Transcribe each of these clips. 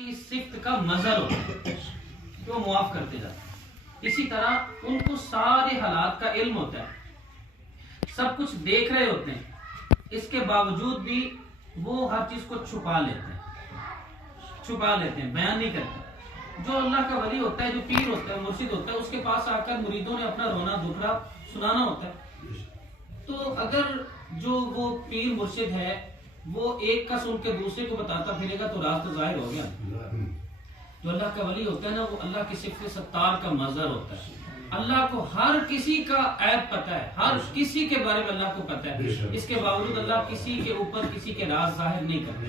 کی صفت کا مظہر ہوتا ہے کہ وہ معاف کرتے جاتے ہیں. اسی طرح ان کو سارے حالات کا علم ہوتا ہے, سب کچھ دیکھ رہے ہوتے ہیں, اس کے باوجود بھی وہ ہر چیز کو چھپا لیتے ہیں, بیان نہیں کرتے. جو اللہ کا ولی ہوتا ہے, جو پیر ہوتا ہے, مرشد ہوتا ہے, اس کے پاس آ کر مریدوں نے اپنا رونا دکھڑا سنانا ہوتا ہے. تو اگر جو وہ پیر مرشد ہے وہ ایک کا سن کے دوسرے کو بتاتا پھرے گا تو راز تو ظاہر ہو گیا. جو اللہ کا ولی ہوتا ہے نا, وہ اللہ کی صفت ستار کا مظہر ہوتا ہے. اللہ کو ہر کسی کا عیب پتہ ہے, ہر کسی کے بارے میں اللہ کو پتہ ہے. اس کے باوجود اللہ کسی کے اوپر کسی کے راز ظاہر نہیں کرتے.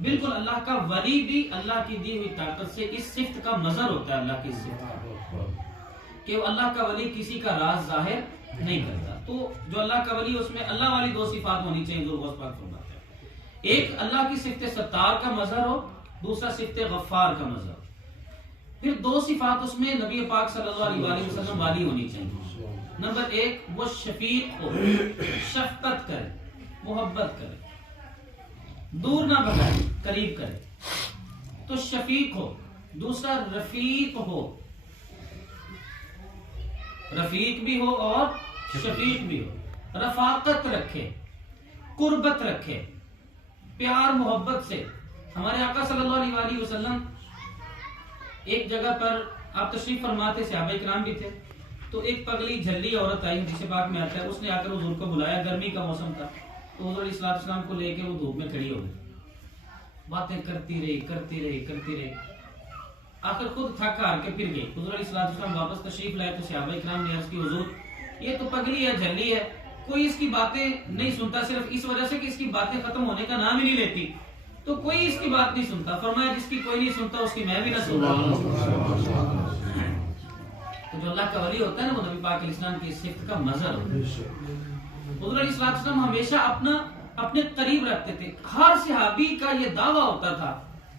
بالکل اللہ کا ولی بھی اللہ کی دی ہوئی طاقت سے اس صفت کا مظہر ہوتا ہے. اللہ کی صفت کہ اللہ کا ولی کسی کا راز ظاہر نہیں کرتا. تو جو اللہ کا ولی, اس میں اللہ والی دو صفات ہونی چاہیے جو غوث پاک فرماتے ہیں. ایک اللہ کی صفت ستار کا مظہر ہو, دوسرا صفت غفار کا مظہر. پھر دو صفات اس میں نبی پاک صلی اللہ علیہ وسلم والی ہونی چاہیے. نمبر ایک, وہ شفیق ہو, شفقت کرے, محبت کرے, دور نہ بھگائے, قریب کرے, تو شفیق ہو. دوسرا رفیق ہو, رفیق بھی ہو اور شفیق بھی ہو. رفاقت رکھے, قربت رکھے, پیار محبت سے. ہمارے آقا صلی اللہ علیہ وسلم ایک جگہ پر آپ تشریف فرماتے, صحابہ کرام بھی تھے, تو ایک پگلی جھلی عورت آئی, حدیث پاک میں آتا ہے, اس نے آ کر حضور کو بلایا. گرمی کا موسم تھا, تو حضور علیہ السلام کو لے کے وہ دھوپ میں کھڑی ہو گئی. باتیں کرتی رہی, آخر خود تھک ہار کے پھر گئی. حضور علیہ السلام واپس تشریف لائے تو صحابہ کرام نے عرض کی, حضور یہ تو پگلی ہے, جھلی ہے, کوئی اس کی باتیں نہیں سنتا, صرف اس وجہ سے کہ اس کی باتیں ختم ہونے کا نام ہی نہیں لیتی, تو کوئی اس کی بات نہیں سنتا. فرمایا جس کی کوئی نہیں سنتا اس کی میں بھی نہ سنتا. تو جو اللہ کا ولی ہوتا ہے نا, وہ نبی پاک علیہ السلام کی صفت کا مظہر ہوتا ہے. حضور علیہ السلام ہمیشہ اپنے قریب رکھتے تھے. ہر صحابی کا یہ دعویٰ ہوتا تھا,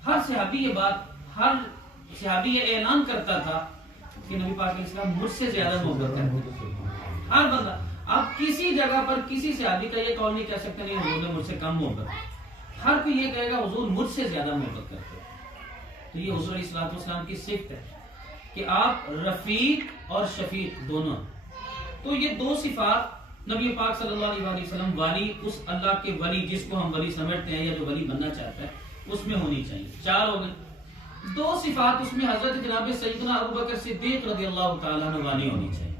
ہر صحابی یہ اعلان کرتا تھا کہ نبی پاک علیہ السلام مجھ سے زیادہ محبت کرتے ہیں. ہر بندہ, آپ کسی جگہ پر کسی صحابی کا یہ قول نہیں کہہ سکتے نہیں حضور نے مجھ سے کم محبت. ہر کوئی یہ کہے گا حضور مجھ سے زیادہ محبت کرتے ہیں. تو یہ حضور علیہ السلام کی صفت ہے کہ آپ رفیق اور شفیق دونوں. تو یہ دو صفات نبی پاک صلی اللہ علیہ وسلم والی, اس اللہ کے ولی جس کو ہم ولی سمجھتے ہیں یا جو ولی بننا چاہتا ہے, اس میں ہونی چاہیے. چار ہو گئے. دو صفات اس میں حضرت جناب سیدنا ابوبکر صدیق رضی اللہ تعالیٰ عنہ والی ہونی چاہیے.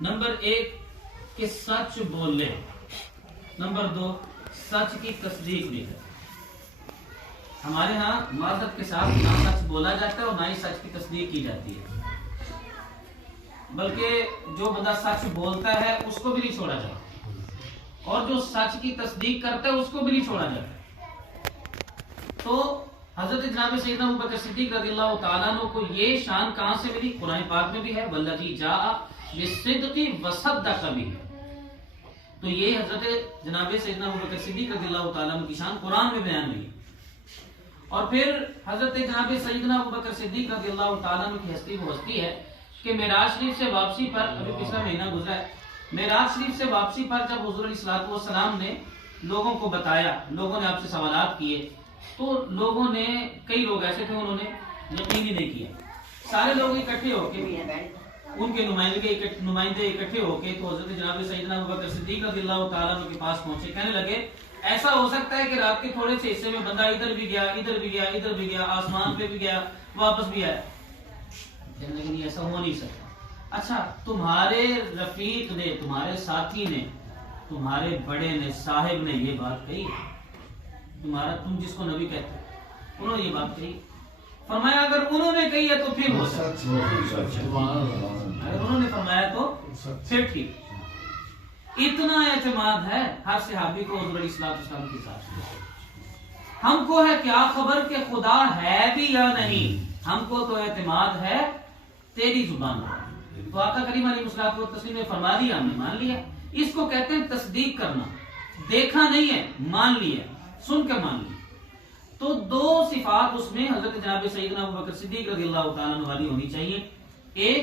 نمبر ایک کہ سچ بولے, نمبر دو سچ کی تصدیق بھی ہے. ہمارے ہاں معذرت کے ساتھ نہ سچ بولا جاتا ہے اور نہ ہی سچ کی تصدیق کی جاتی ہے, بلکہ جو بندہ سچ بولتا ہے اس کو بھی نہیں چھوڑا جاتا, اور جو سچ کی تصدیق کرتا ہے اس کو بھی نہیں چھوڑا جاتا. تو حضرت جناب سیدنا ابوبکر صدیق رضی اللہ تعالیٰ عنہ کو یہ شان کہاں سے ملی؟ قرآن پاک میں بھی ہے, والذی جاء بالصدق وصدق بھی. تو یہ حضرت جناب سیدنا ابوبکر صدیق رضی اللہ تعالیٰ عنہ کی شان قرآن میں بیان ہوئی. اور پھر حضرت جناب سیدنا ابوبکر صدیق رضی اللہ تعالیٰ عنہ کی ہستی وہ ہستی ہے کہ معراج شریف سے واپسی پر, ابھی پچھلا مہینہ گزرا ہے, معراج شریف سے واپسی پر جب حضور علیہ الصلوۃ والسلام نے لوگوں کو بتایا, لوگوں نے آپ سے سوالات کیے, تو لوگوں نے, کئی لوگ ایسے تھے انہوں نے یقین ہی نہیں کیا. سارے لوگ اکٹھے ہو کے, ان کے نمائندے اکٹھے ہو کے تو حضرت جناب سیدنا ابوبکر صدیق رضی اللہ تعالیٰ عنہ کے پاس پہنچے. کہنے لگے ایسا ہو سکتا ہے کہ رات کے تھوڑے سے حصے میں بندہ ادھر بھی گیا, ادھر بھی گیا, ادھر بھی گیا, آسمان پہ بھی گیا, واپس بھی آیا. لیکن ایسا ہو نہیں سکتا. اچھا, تمہارے رفیق نے, تمہارے ساتھی نے, تمہارے بڑے نے, صاحب نے یہ بات کہی, تم جس کو نبی کہتے ہیں, انہوں نے یہ بات کہی. فرمایا اگر انہوں نے کہی ہے تو پھر ہو سکتا ہے, اگر انہوں نے فرمایا تو پھر ٹھیک. اتنا اعتماد ہے ہر صحابی کو حضور علیہ السلام کے ساتھ. ہم کو ہے کیا خبر کہ خدا ہے بھی یا نہیں, ہم کو تو اعتماد ہے تیری زبان پر. تو آقا کریم علیہ الصلوۃ والتسلیم نے فرما دیا, ہم نے مان لیا. اس کو کہتے ہیں تصدیق کرنا. دیکھا نہیں ہے, مان لیا, سن کے مان لیا. تو دو صفات اس میں حضرت جناب سیدنا ابوبکر صدیق رضی اللہ تعالیٰ عنہ والی ہونی چاہیے. ایک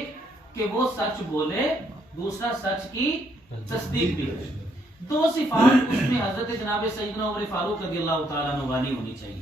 کہ وہ سچ بولے, دوسرا سچ کی تصدیق بھی ہے. دو صفات اس میں حضرت جناب سیدنا عمر فاروق رضی اللہ تعالیٰ عنہ والی ہونی چاہیے.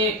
1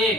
1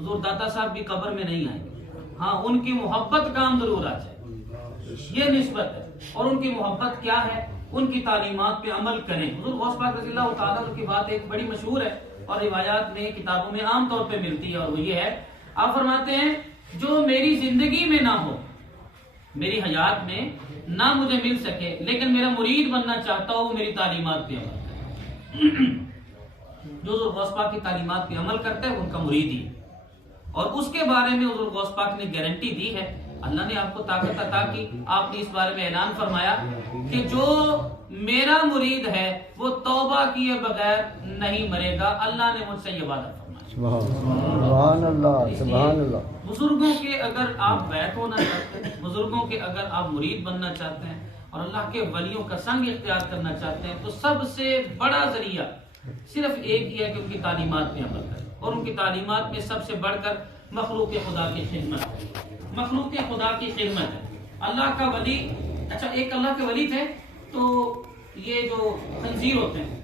حضور داتا صاحب بھی قبر میں نہیں آئیں گے، ہاں ان کی محبت کام ضرور آ جائے، یہ نسبت ہے۔ اور ان کی محبت کیا ہے؟ ان کی تعلیمات پہ عمل کریں۔ حضور غوث پاک رضی اللہ تعالیٰ عنہ کی بات ایک بڑی مشہور ہے اور روایات میں کتابوں میں عام طور پہ ملتی ہے، اور وہ یہ ہے، آپ فرماتے ہیں جو میری زندگی میں نہ ہو، میری حیات میں نہ مجھے مل سکے، لیکن میرا مرید بننا چاہتا ہو، وہ میری تعلیمات پہ عمل کرے۔ جو حضور غوث پاک کی تعلیمات پہ عمل کرتا ہے وہ ان کا مرید ہی ہے، اور اس کے بارے میں حضور غوث پاک نے گارنٹی دی ہے۔ اللہ نے آپ کو طاقت عطا کی، آپ نے اس بارے میں اعلان فرمایا کہ جو میرا مرید ہے وہ توبہ کیے بغیر نہیں مرے گا، اللہ نے مجھ سے یہ وعدہ فرمایا۔ سبحان اللہ، سبحان اللہ۔ بزرگوں کے اگر آپ بیعت ہونا چاہتے ہیں، بزرگوں کے اگر آپ مرید بننا چاہتے ہیں اور اللہ کے ولیوں کا سنگ اختیار کرنا چاہتے ہیں، تو سب سے بڑا ذریعہ صرف ایک ہی ہے کہ ان کی تعلیمات پہ عمل کریں، اور ان کی تعلیمات میں سب سے بڑھ کر مخلوق خدا کی خدمت ہے۔ مخلوق خدا کی خدمت ہے۔ اللہ کا ولی، اچھا ایک اللہ کے ولی تھے، تو یہ جو خنزیر ہوتے ہیں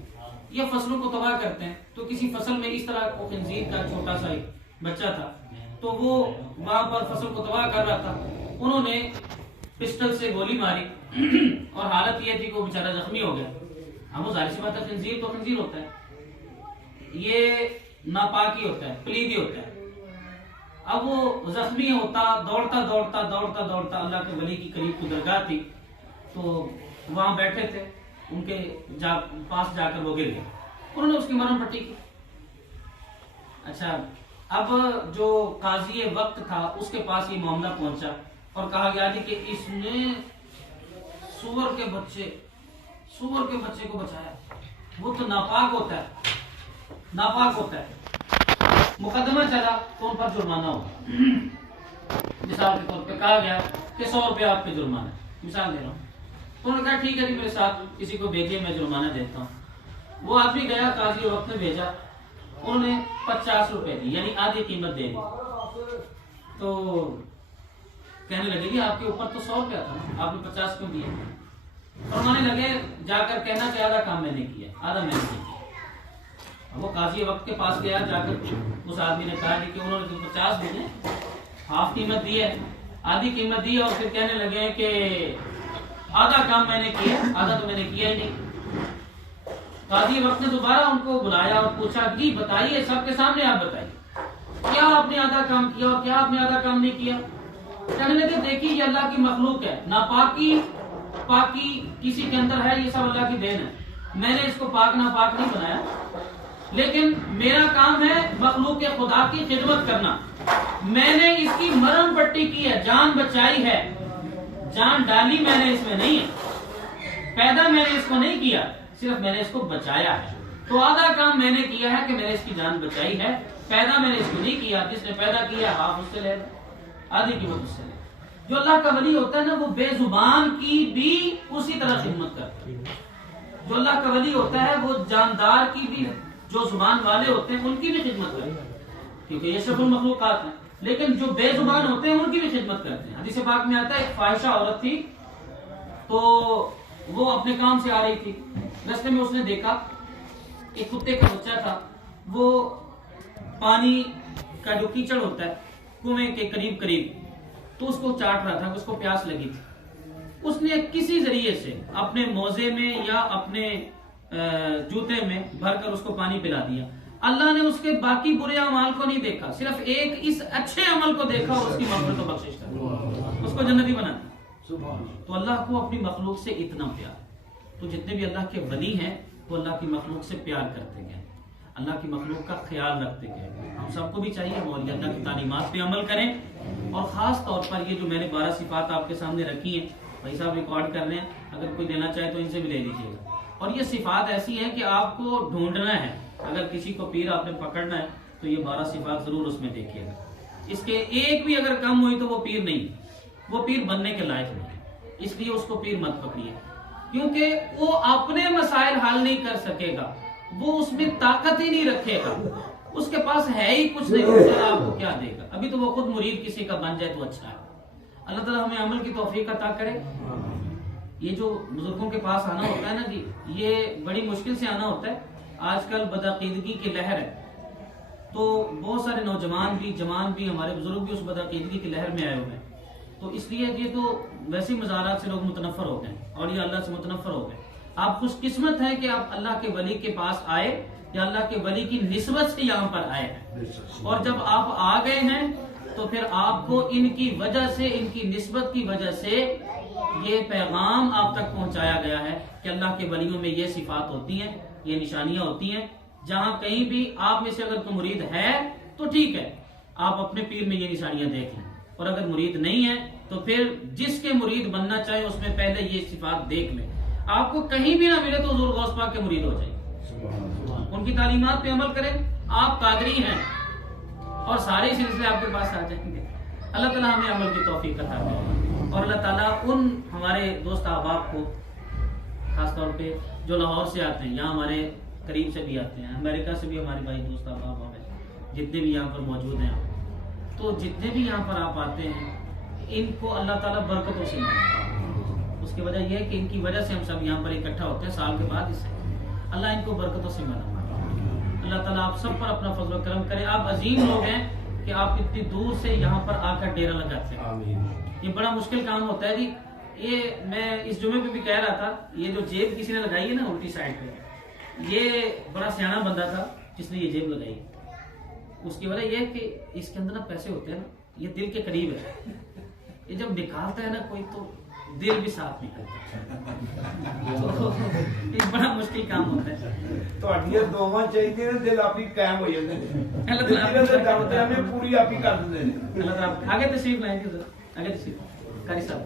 یہ فصلوں کو تباہ کرتے ہیں، تو کسی فصل میں اس طرح وہ خنزیر کا چھوٹا سا ایک بچہ تھا، تو وہ وہاں پر فصل کو تباہ کر رہا تھا، انہوں نے پسٹل سے گولی ماری اور حالت یہ تھی کہ وہ بیچارہ زخمی ہو گیا۔ اب وہ ظاہر سی بات ہے، خنزیر تو خنزیر ہوتا ہے، یہ ناپاکی ہوتا ہے، پلیدی ہوتا ہے۔ اب وہ زخمی ہوتا، دوڑتا دوڑتا دوڑتا دوڑتا اللہ کے ولی کی قریب کی درگاہ تھی، تو وہاں بیٹھے تھے، ان کے پاس جا کر وہ گر گئے، انہوں نے اس کی مرہم پٹی کی۔ اچھا اب جو قاضی وقت تھا اس کے پاس یہ معاملہ پہنچا اور کہا گیا جی کہ اس نے سور کے بچے کو بچایا، وہ تو ناپاک ہوتا ہے، ناپاک ہوتا ہے۔ مقدمہ چلا تو ان پر جرمانہ ہوگا، مثال کے طور پہ کہا گیا کہ 100 روپے آپ پہ جرمانہ ہے، مثال دے رہا ہوں۔ انہوں نے کہا ٹھیک ہے جی میرے ساتھ کسی کو بھیجیے، میں جرمانہ دیتا ہوں۔ وہ آدمی گیا، قاضی وقت نے بھیجا، انہوں نے 50 روپے دی، یعنی آدھی قیمت دے دی۔ تو کہنے لگے جی آپ کے اوپر تو 100 روپیہ تھا، آپ نے 50 کیوں دیے؟ فرمانے لگے جا کر کہنا کہ آدھا کام میں نے کیا، آدھا میں نے کیا۔ وہ قاضی وقت کے پاس گیا، جا کر اس آدمی نے کہا کہ انہوں نے تو 50 دیے، ہاف قیمت دی ہے، آدھی قیمت دی، اور پھر کہنے لگے کہ آدھا کام میں نے کیا، آدھا تو میں نے کیا ہی نہیں۔ قاضی وقت نے دوبارہ ان کو بلایا اور پوچھا کہ بتائیے، سب کے سامنے آپ بتائیے، کیا آپ نے آدھا کام کیا اور کیا آپ نے آدھا کام نہیں کیا؟ کہنے لگے دیکھیے یہ اللہ کی مخلوق ہے، ناپاکی پاکی کسی کے اندر ہے، یہ سب اللہ کی دین ہے، میں نے اس کو پاک ناپاک نہیں بنایا، لیکن میرا کام ہے مخلوق خدا کی خدمت کرنا۔ میں نے اس کی مرہم پٹی کی ہے، جان بچائی ہے، جان ڈالی میں نے اس میں نہیں ہے، پیدا میں نے اس کو نہیں کیا، صرف میں نے اس کو بچایا ہے۔ تو آدھا کام میں نے کیا ہے کہ میں نے اس کی جان بچائی ہے، پیدا میں نے اس کو نہیں کیا، جس نے پیدا کیا آپ اس سے لے، آدھی قیمت اس سے لے۔ جو اللہ کا ولی ہوتا ہے نا، وہ بے زبان کی بھی اسی طرح خدمت کرتا ہے۔ جو اللہ کا ولی ہوتا ہے وہ جاندار کی بھی، جو زبان والے ہوتے ہیں ان کی بھی خدمت کرتے ہیں، کیونکہ یہ شرف المخلوقات ہیں، لیکن جو بے زبان ہوتے ہیں ان کی بھی خدمت کرتے ہیں۔ حدیث پاک میں آتا ہے ایک فاحشہ عورت تھی، تو وہ اپنے کام سے آ رہی تھی، راستے میں اس نے دیکھا ایک کتے کا بچہ تھا، وہ پانی کا جو کیچڑ ہوتا ہے کنویں کے قریب قریب، تو اس کو چاٹ رہا تھا، اس کو پیاس لگی تھی۔ اس نے کسی ذریعے سے اپنے موزے میں یا اپنے جوتے میں بھر کر اس کو پانی پلا دیا۔ اللہ نے اس کے باقی برے اعمال کو نہیں دیکھا، صرف ایک اس اچھے عمل کو دیکھا اور اس کی مغفرت و بخشش کر دی، اس کو جنتی بنا دی۔ تو اللہ کو اپنی مخلوق سے اتنا پیار، تو جتنے بھی اللہ کے ولی ہیں وہ اللہ کی مخلوق سے پیار کرتے گئے، اللہ کی مخلوق کا خیال رکھتے گئے۔ ہم سب کو بھی چاہیے مولوی اللہ کی تعلیمات پہ عمل کریں، اور خاص طور پر یہ جو میں نے 12 صفات آپ کے سامنے رکھی ہیں، بھائی صاحب ریکارڈ کر رہے ہیں، اگر کوئی دینا چاہے تو ان سے بھی لے لیجیے گا۔ اور یہ صفات ایسی ہیں کہ آپ کو ڈھونڈنا ہے، اگر کسی کو پیر آپ نے پکڑنا ہے تو یہ 12 صفات ضرور اس میں دیکھیے گا، اس کے ایک بھی اگر کم ہوئی تو وہ پیر نہیں، وہ پیر بننے کے لائق نہیں، اس لیے اس کو پیر مت پکڑیے، کیونکہ وہ اپنے مسائل حل نہیں کر سکے گا، وہ اس میں طاقت ہی نہیں رکھے گا، اس کے پاس ہے ہی کچھ نہیں، آپ کو کیا دے گا؟ ابھی تو وہ خود مرید کسی کا بن جائے تو اچھا ہے۔ اللہ تعالیٰ ہمیں عمل کی توفیق عطا کرے۔ یہ جو بزرگوں کے پاس آنا ہوتا ہے نا جی، یہ بڑی مشکل سے آنا ہوتا ہے۔ آج کل بدعقیدگی کی لہر ہے، تو بہت سارے نوجوان بھی جوان بھی ہمارے بزرگ بھی اس بدعقیدگی کی لہر میں آئے ہوئے ہیں. تو اس لیے یہ تو ویسے ہی مزارات سے لوگ متنفر ہو گئے اور یہ اللہ سے متنفر ہو گئے. آپ خوش قسمت ہیں کہ آپ اللہ کے ولی کے پاس آئے یا اللہ کے ولی کی نسبت سے یہاں پر آئے ہیں. اور جب آپ آ گئے ہیں تو پھر آپ کو ان کی وجہ سے ان کی نسبت کی وجہ سے یہ پیغام آپ تک پہنچایا گیا ہے کہ اللہ کے ولیوں میں یہ صفات ہوتی ہیں یہ نشانیاں ہوتی ہیں. جہاں کہیں بھی آپ میں سے اگر کوئی مرید ہے تو ٹھیک ہے آپ اپنے پیر میں یہ نشانیاں دیکھ لیں اور اگر مرید نہیں ہے تو پھر جس کے مرید بننا چاہے اس میں پہلے یہ صفات دیکھ لیں. آپ کو کہیں بھی نہ ملے تو حضور غوث پاک کے مرید ہو جائیں ان کی تعلیمات پہ عمل کریں. آپ قادری ہیں اور سارے سلسلے آپ کے پاس آ جائیں گے. اللہ تعالیٰ ہمیں عمل کی توفیق عطا کرے اور اللہ تعالیٰ ان ہمارے دوست احباب کو خاص طور پہ جو لاہور سے آتے ہیں یہاں ہمارے قریب سے بھی آتے ہیں امریکہ سے بھی ہمارے بھائی دوست احباب ہیں جتنے بھی یہاں پر موجود ہیں تو جتنے بھی یہاں پر آپ آتے ہیں ان کو اللہ تعالیٰ برکتوں سے مانتا ہے. اس کی وجہ یہ ہے کہ ان کی وجہ سے ہم سب یہاں پر اکٹھا ہوتے ہیں سال کے بعد. اس سے اللہ ان کو برکتوں سے مانا. اللہ تعالیٰ آپ سب پر اپنا فضل و کرم کرے. آپ عظیم لوگ ہیں کہ آپ اتنی دور سے یہاں پر آ کر ڈیرا لگاتے ہیں. یہ بڑا مشکل کام ہوتا ہے جی. یہ میں اس جمعے پہ بھی کہہ رہا تھا یہ جو جیب کسی نے لگائی ہے نا الٹی سائڈ پہ یہ بڑا سیاح بندہ تھا جس نے یہ جیب لگائی. اس کی وجہ یہ ہے کہ اس کے اندر نا پیسے ہوتے ہیں نا یہ دل کے قریب ہے. یہ جب نکالتا ہے نا کوئی تو دل بھی ساتھ نکلتا ہے. یہ بڑا مشکل کام ہوتا ہے. دعا چاہیے دل آپ ہی قائم ہو جاتے ہیں پوری آپ ہی کر دیتے ہیں. اللہ تعالیٰ آگے تشریف لائیں گے آگے تشریف قاری صاحب.